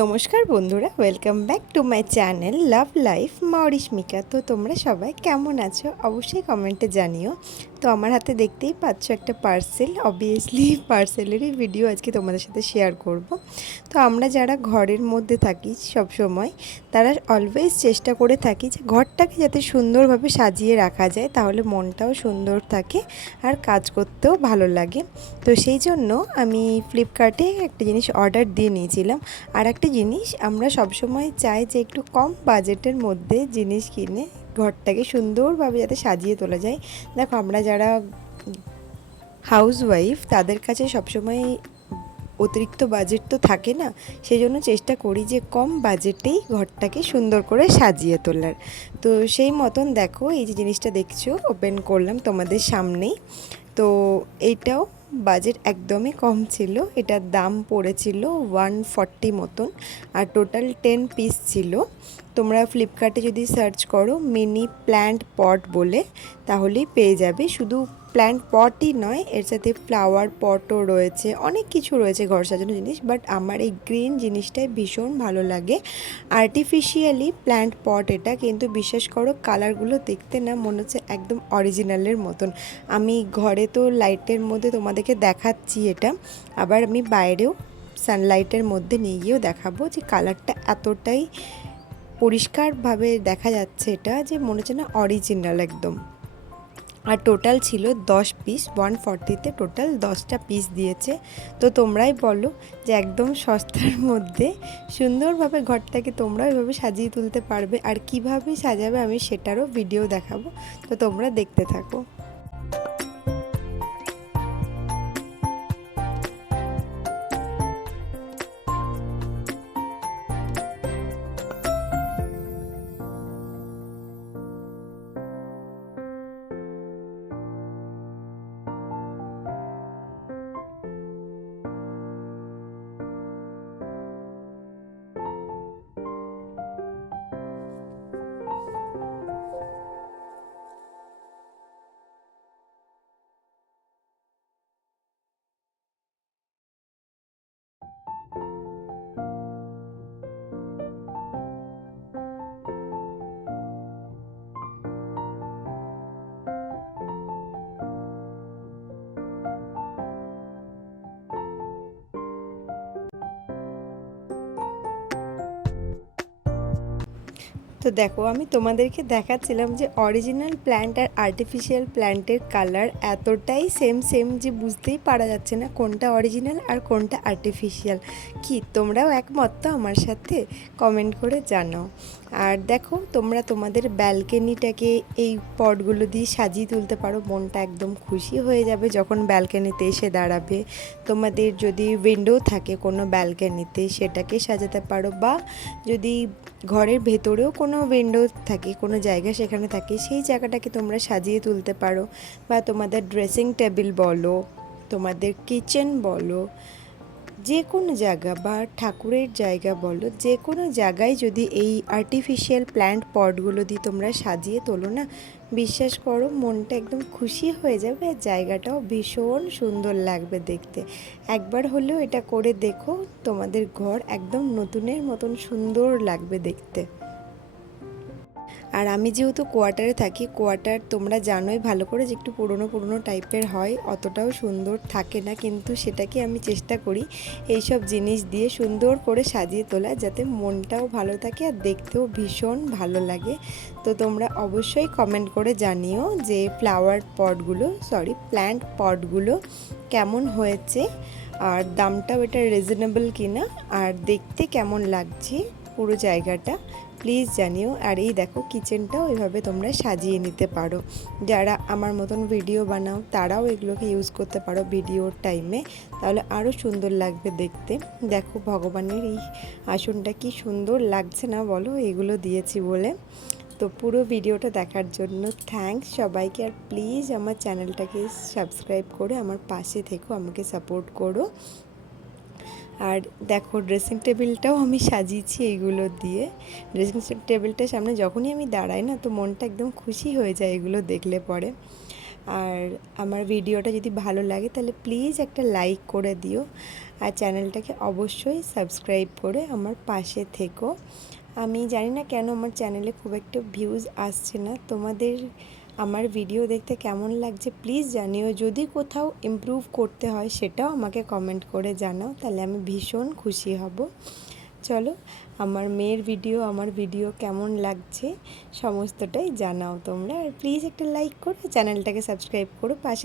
নমস্কার বন্ধুরা, welcome back to my channel love life মরিশমিকা। তো তোমরা সবাই কেমন আছো অবশ্যই কমেন্টে জানিও। তো আমার হাতে দেখতেই পাচ্ছ একটা পার্সেল, অবভিয়াসলি পার্সেলেরই ভিডিও আজকে তোমাদের সাথে শেয়ার করব। তো আমরা যারা ঘরের মধ্যে থাকি সব সময়, তারা অলওয়েজ চেষ্টা করে থাকি যে ঘরটাকে যাতে সুন্দরভাবে সাজিয়ে রাখা যায়, তাহলে মনটাও সুন্দর থাকে আর কাজ করতেও ভালো লাগে। তো সেই জন্য আমি ফ্লিপকার্টে একটা জিনিস অর্ডার দিয়ে নিয়েছিলাম। আর একটা জিনিস আমরা সবসময় চাই যে একটু কম বাজেটের মধ্যে জিনিস কিনে ঘরটাকে সুন্দরভাবে যাতে সাজিয়ে তোলা যায়। দেখো, আমরা যারা হাউসওয়াইফ তাদের কাছে সবসময় অতিরিক্ত বাজেট তো থাকে না, সেই জন্য চেষ্টা করি যে কম বাজেটেই ঘরটাকে সুন্দর করে সাজিয়ে তোলার। তো সেই মতন দেখো, এই যে জিনিসটা দেখছো ওপেন করলাম তোমাদের সামনেই। তো এইটাও বাজেট একদমই কম ছিল, এটার দাম পড়েছিল 140 মতন, আর টোটাল 10 পিস ছিল। তোমরা ফ্লিপকার্টে যদি সার্চ করো মিনি প্ল্যান্ট পট বলে, তাহলেই পেয়ে যাবে। শুধু প্ল্যান্ট পটই নয়, এর সাথে ফ্লাওয়ার পটও রয়েছে, অনেক কিছু রয়েছে ঘর সাজানোর জিনিস। বাট আমার এই গ্রিন জিনিসটাই ভীষণ ভালো লাগে। আর্টিফিশিয়ালি প্ল্যান্ট পট এটা, কিন্তু বিশ্বাস করো কালারগুলো দেখতে না মনে হচ্ছে একদম অরিজিনালের মতন। আমি ঘরে তো লাইটের মধ্যে তোমাদেরকে দেখাচ্ছি এটা, আবার আমি বাইরেও সানলাইটের মধ্যে নিয়ে গিয়েও দেখাবো যে কালারটা এতটাই পরিষ্কারভাবে দেখা যাচ্ছে এটা, যে মনে হচ্ছে না অরিজিনাল একদম। আর টোটাল ছিল 10 পিস, 140তে টোটাল 10টা পিস দিয়েছে। তো তোমরাই বলো যে একদম সস্তার মধ্যে সুন্দরভাবে ঘরটাকে তোমরা এভাবে সাজিয়ে তুলতে পারবে, আর কিভাবে সাজাবে আমি সেটারও ভিডিও দেখাবো। তো তোমরা দেখতে থাকো। তো দেখো, আমি তোমাদেরকে দেখাচ্ছিলাম যে অরিজিনাল প্ল্যান্ট আর আর্টিফিশিয়াল প্ল্যান্টের কালার এতটাই সেম সেম যে বুঝতেই পারা যাচ্ছে না কোনটা অরিজিনাল আর কোনটা আর্টিফিশিয়াল। কি তোমরাও একমত তো আমার সাথে? কমেন্ট করে জানাও। আর দেখো, তোমরা তোমাদের ব্যালকনিটাকে এই পটগুলো দিয়ে সাজিয়ে তুলতে পারো, মনটা একদম খুশি হয়ে যাবে যখন ব্যালকনিতে এসে দাঁড়াবে। তোমাদের যদি উইন্ডো থাকে কোনো ব্যালকনিতে, সেটাকে সাজাতে পারো, বা যদি ঘরের ভেতরেও কোনো উইন্ডো থাকে, কোনো জায়গা সেখানে থাকে, সেই জায়গাটাকে তোমরা সাজিয়ে তুলতে পারো। বা তোমাদের ড্রেসিং টেবিল বলো, তোমাদের কিচেন বলো, যে কোনো জায়গা বা ঠাকুরের জায়গা বলো, যে কোনো জায়গায় যদি এই আর্টিফিশিয়াল প্ল্যান্ট পটগুলো দিয়ে তোমরা সাজিয়ে তোলো না, বিশ্বাস করো মনটা একদম খুশি হয়ে যাবে, আর জায়গাটাও ভীষণ সুন্দর লাগবে দেখতে। একবার হলেও এটা করে দেখো, তোমাদের ঘর একদম নতুনের মতন সুন্দর লাগবে দেখতে। আর আমি যেহেতু কোয়ার্টারে থাকি, কোয়ার্টার তোমরা জানোই ভালো করে যে একটু পুরনো পুরনো টাইপের হয়, অতটাও সুন্দর থাকে না, কিন্তু সেটাকে আমি চেষ্টা করি এইসব জিনিস দিয়ে সুন্দর করে সাজিয়ে তোলা, যাতে মনটাও ভালো থাকে আর দেখতেও ভীষণ ভালো লাগে। তো তোমরা অবশ্যই কমেন্ট করে জানিও যে প্ল্যান্ট পটগুলো কেমন হয়েছে, আর দামটাও এটা রিজনেবল কিনা, আর দেখতে কেমন লাগছে পুরো জায়গাটা প্লিজ জানিও। আর এই দেখো, কিচেনটাও এভাবে তোমরা সাজিয়ে নিতে পারো। যারা আমার মতন ভিডিও বানাও তারাও এগুলোকে ইউজ করতে পারো ভিডিওর টাইমে, তাহলে আরও সুন্দর লাগবে দেখতে। দেখো ভগবানের এই আসনটা কি সুন্দর লাগছে না বলো, এগুলো দিয়েছি বলে। তো পুরো ভিডিওটা দেখার জন্য থ্যাঙ্কস সবাইকে, আর প্লিজ আমার চ্যানেলটাকে সাবস্ক্রাইব করে আমার পাশে থেকো, আমাকে সাপোর্ট করো। আর দেখো, ড্রেসিং টেবিলটাও আমি সাজিয়েছি এইগুলো দিয়ে। ড্রেসিং টেবিলটার সামনে যখনই আমি দাঁড়াই না, তো মনটা একদম খুশি হয়ে যায় এগুলো দেখলে পরে। আর আমার ভিডিওটা যদি ভালো লাগে তাহলে প্লিজ একটা লাইক করে দিও, আর চ্যানেলটাকে অবশ্যই সাবস্ক্রাইব করে আমার পাশে থেকো। আমি জানি না কেন আমার চ্যানেলে খুব একটা ভিউজ আসছে না, তোমাদের আমার ভিডিও দেখতে কেমন লাগছে প্লিজ জানিও। যদি কোথাও ইমপ্রুভ করতে হয় সেটাও আমাকে কমেন্ট করে জানাও, তাহলে আমি ভীষণ খুশি হব। চলো, আমার মেয়ের ভিডিও, আমার ভিডিও কেমন লাগছে সমস্তটাই জানাও তোমরা, আর প্লিজ একটা লাইক করো, চ্যানেলটাকে সাবস্ক্রাইব করো, পাশে